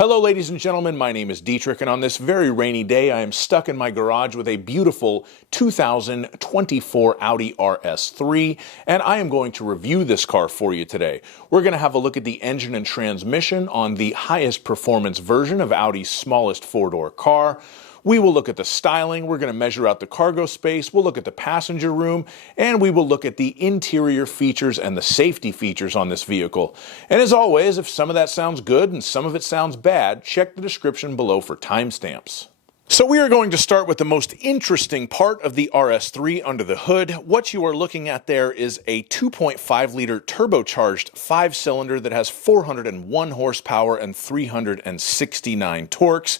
Hello ladies and gentlemen, my name is Dietrich, and on this very rainy day I am stuck in my garage with a beautiful 2024 Audi RS3, and I am going to review this car for you today. We're going to have a look at the engine and transmission on the highest performance version of Audi's smallest four-door car. We will look at the styling, we're going to measure out the cargo space, we'll look at the passenger room, and we will look at the interior features and the safety features on this vehicle. And as always, if some of that sounds good and some of it sounds bad, check the description below for timestamps. So we are going to start with the most interesting part of the RS3 under the hood. What you are looking at there is a 2.5-liter turbocharged 5-cylinder that has 401 horsepower and 369 torques.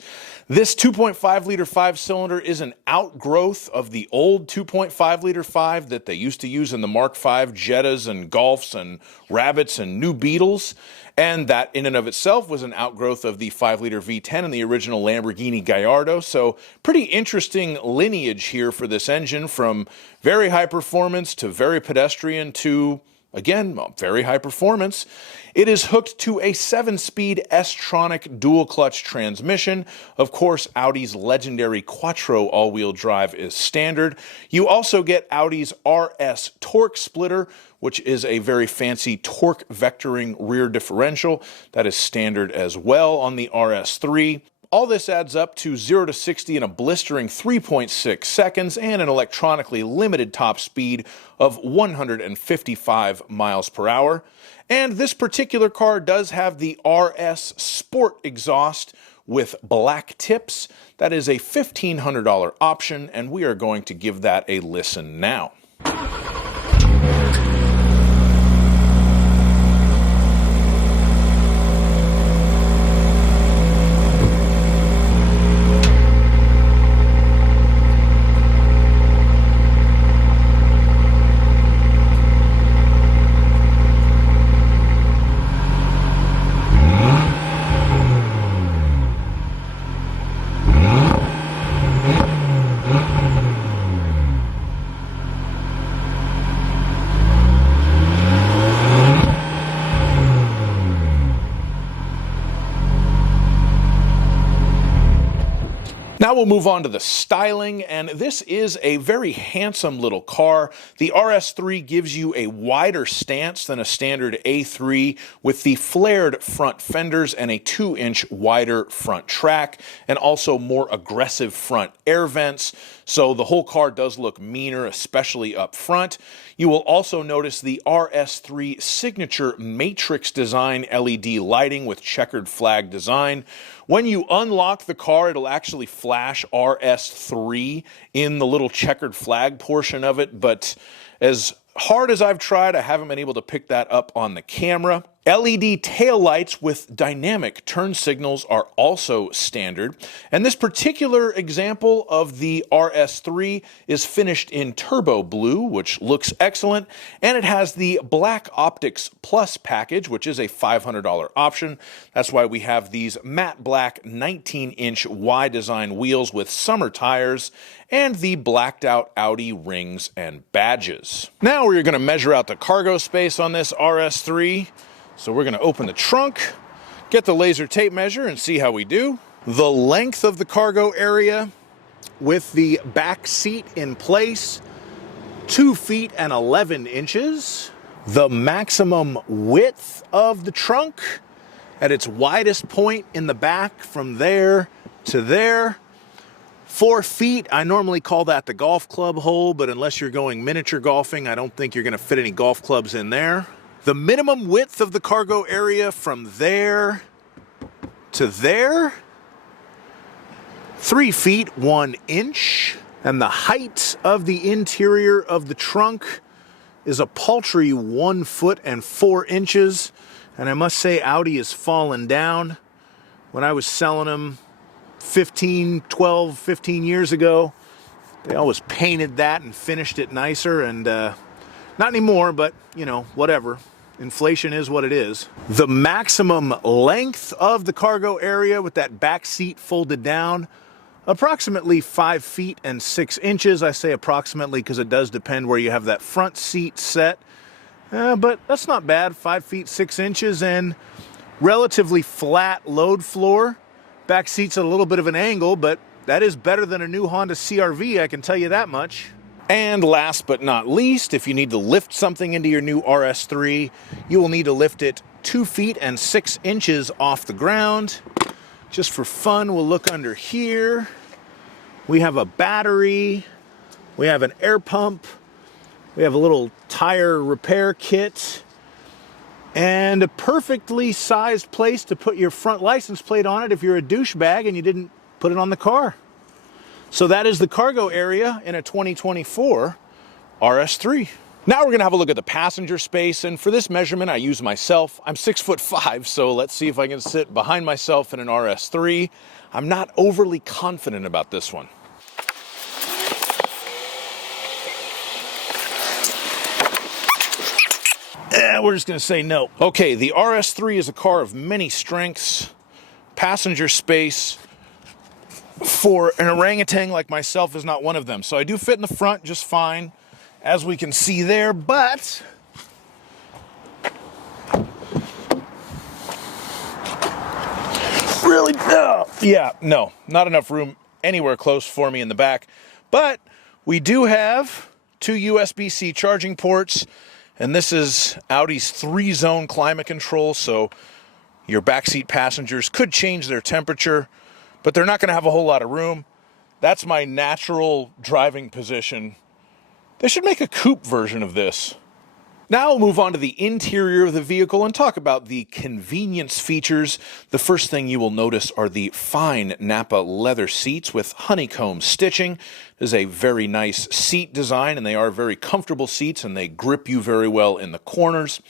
This 2.5-liter 5-cylinder is an outgrowth of the old 2.5-liter 5 that they used to use in the Mark V Jettas and Golfs and Rabbits and New Beetles. And that in and of itself was an outgrowth of the 5-liter V10 in the original Lamborghini Gallardo. So pretty interesting lineage here for this engine, from very high performance to very pedestrian to, again, very high performance. It is hooked to a 7-speed S-Tronic dual-clutch transmission. Of course, Audi's legendary Quattro all-wheel drive is standard. You also get Audi's RS torque splitter, which is a very fancy torque vectoring rear differential. That is standard as well on the RS3. All this adds up to 0 to 60 in a blistering 3.6 seconds and an electronically limited top speed of 155 miles per hour. And this particular car does have the RS Sport Exhaust with black tips. That is a $1,500 option, and we are going to give that a listen now. Now we'll move on to the styling, and this is a very handsome little car. The RS3 gives you a wider stance than a standard A3 with the flared front fenders and a 2-inch wider front track, and also more aggressive front air vents. So the whole car does look meaner, especially up front. You will also notice the RS3 signature matrix design LED lighting with checkered flag design. When you unlock the car, it'll actually flash RS3 in the little checkered flag portion of it, but as hard as I've tried, I haven't been able to pick that up on the camera. LED taillights with dynamic turn signals are also standard, and this particular example of the RS3 is finished in turbo blue, which looks excellent, and it has the Black Optic Plus package, which is a $500 option. That's why we have these matte black 19-inch Y-design wheels with summer tires and the blacked out Audi rings and badges. Now we're going to measure out the cargo space on this RS3. So we're going to open the trunk, get the laser tape measure, and see how we do. The length of the cargo area with the back seat in place, 2 feet and 11 inches. The maximum width of the trunk at its widest point in the back from there to there, 4 feet. I normally call that the golf club hole, but unless you're going miniature golfing, I don't think you're going to fit any golf clubs in there. The minimum width of the cargo area from there to there, 3 feet 1 inch. And the height of the interior of the trunk is a paltry 1 foot and 4 inches. And I must say, Audi has fallen down. When I was selling them 15 years ago, they always painted that and finished it nicer, and not anymore, but you know, whatever. Inflation is what it is. The maximum length of the cargo area with that back seat folded down, approximately 5 feet and 6 inches. I say approximately because it does depend where you have that front seat set. But that's not bad, 5 feet 6 inches. And Relatively flat load floor. Back seat's at a little bit of an angle, but that is better than a new Honda CR-V, I can tell you that much. And last but not least, if you need to lift something into your new RS3, you will need to lift it 2 feet and 6 inches off the ground. Just for fun, we'll look under here. We have a battery, we have an air pump, we have a little tire repair kit, and a perfectly sized place to put your front license plate on it if you're a douchebag and you didn't put it on the car. So that is the cargo area in a 2024 RS3. Now we're going to have a look at the passenger space, and for this measurement I use myself. I'm 6'5", so let's see if I can sit behind myself in an RS3. I'm not overly confident about this one. We're just going to say no. Okay, the RS3 is a car of many strengths. Passenger space for an orangutan like myself is not one of them. So I do fit in the front just fine, as we can see there, but really, yeah, no, not enough room anywhere close for me in the back. But we do have 2 USB-C charging ports, and this is Audi's 3-zone climate control, so your backseat passengers could change their temperature, but they're not going to have a whole lot of room. That's my natural driving position. They should make a coupe version of this. Now we'll move on to the interior of the vehicle and talk about the convenience features. The first thing you will notice are the fine Napa leather seats with honeycomb stitching. This is a very nice seat design, and they are very comfortable seats, and they grip you very well in the corners.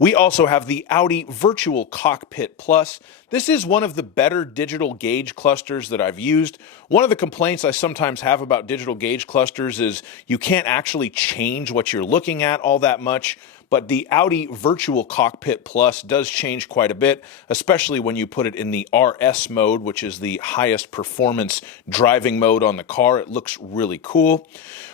We also have the Audi Virtual Cockpit Plus. This is one of the better digital gauge clusters that I've used. One of the complaints I sometimes have about digital gauge clusters is you can't actually change what you're looking at all that much, but the Audi Virtual Cockpit Plus does change quite a bit, especially when you put it in the RS mode, which is the highest performance driving mode on the car. It looks really cool.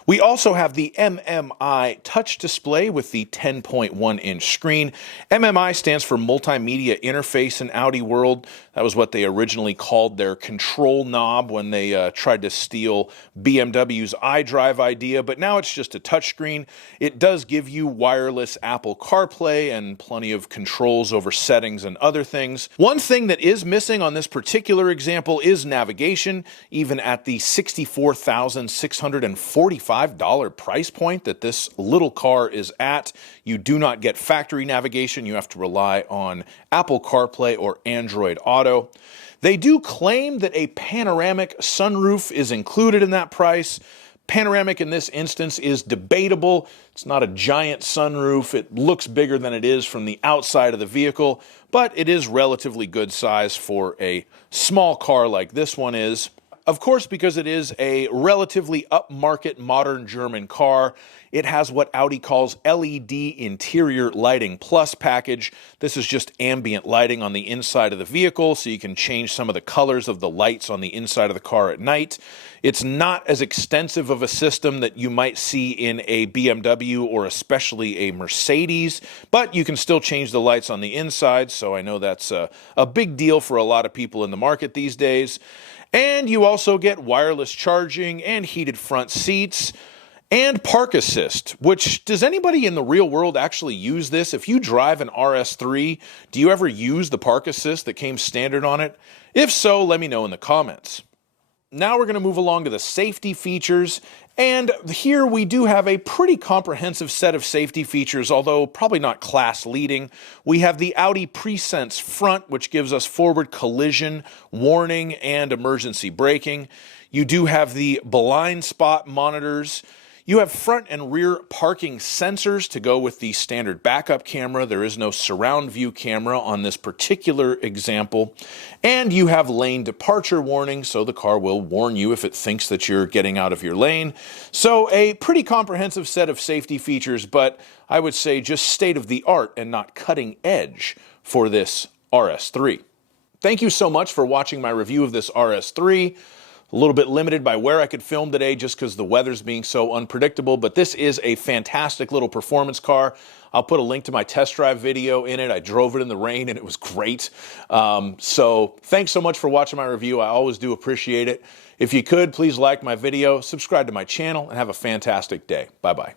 We also have the MMI touch display with the 10.1-inch screen. MMI stands for Multimedia Interface in Audi world. That was what they originally called their control knob when they tried to steal BMW's iDrive idea, but now it's just a touchscreen. It does give you wireless Apple CarPlay and plenty of controls over settings and other things. One thing that is missing on this particular example is navigation, even at the $64,645 price point that this little car is at. You do not get factory navigation. You have to rely on Apple CarPlay or Android Auto. They do claim that a panoramic sunroof is included in that price. Panoramic in this instance is debatable. It's not a giant sunroof. It looks bigger than it is from the outside of the vehicle, but it is relatively good size for a small car like this one is. Of course, because it is a relatively upmarket modern German car, it has what Audi calls LED Interior Lighting Plus package. This is just ambient lighting on the inside of the vehicle, so you can change some of the colors of the lights on the inside of the car at night. It's not as extensive of a system that you might see in a BMW or especially a Mercedes, but you can still change the lights on the inside, so I know that's a big deal for a lot of people in the market these days. And you also get wireless charging and heated front seats and park assist, which, does anybody in the real world actually use this? If you drive an RS3, do you ever use the park assist that came standard on it? If so, let me know in the comments. Now we're going to move along to the safety features, and here we do have a pretty comprehensive set of safety features, although probably not class leading. We have the Audi Presense front, which gives us forward collision warning and emergency braking. You do have the blind spot monitors. You have front and rear parking sensors to go with the standard backup camera. There is no surround view camera on this particular example. And you have lane departure warning, so the car will warn you if it thinks that you're getting out of your lane. So a pretty comprehensive set of safety features, but I would say just state of the art and not cutting edge for this RS3. Thank you so much for watching my review of this RS3. A little bit limited by where I could film today just because the weather's being so unpredictable, but this is a fantastic little performance car. I'll put a link to my test drive video in it. I drove it in the rain and it was great. So thanks so much for watching my review. I always do appreciate it. If you could, please like my video, subscribe to my channel, and have a fantastic day. Bye-bye.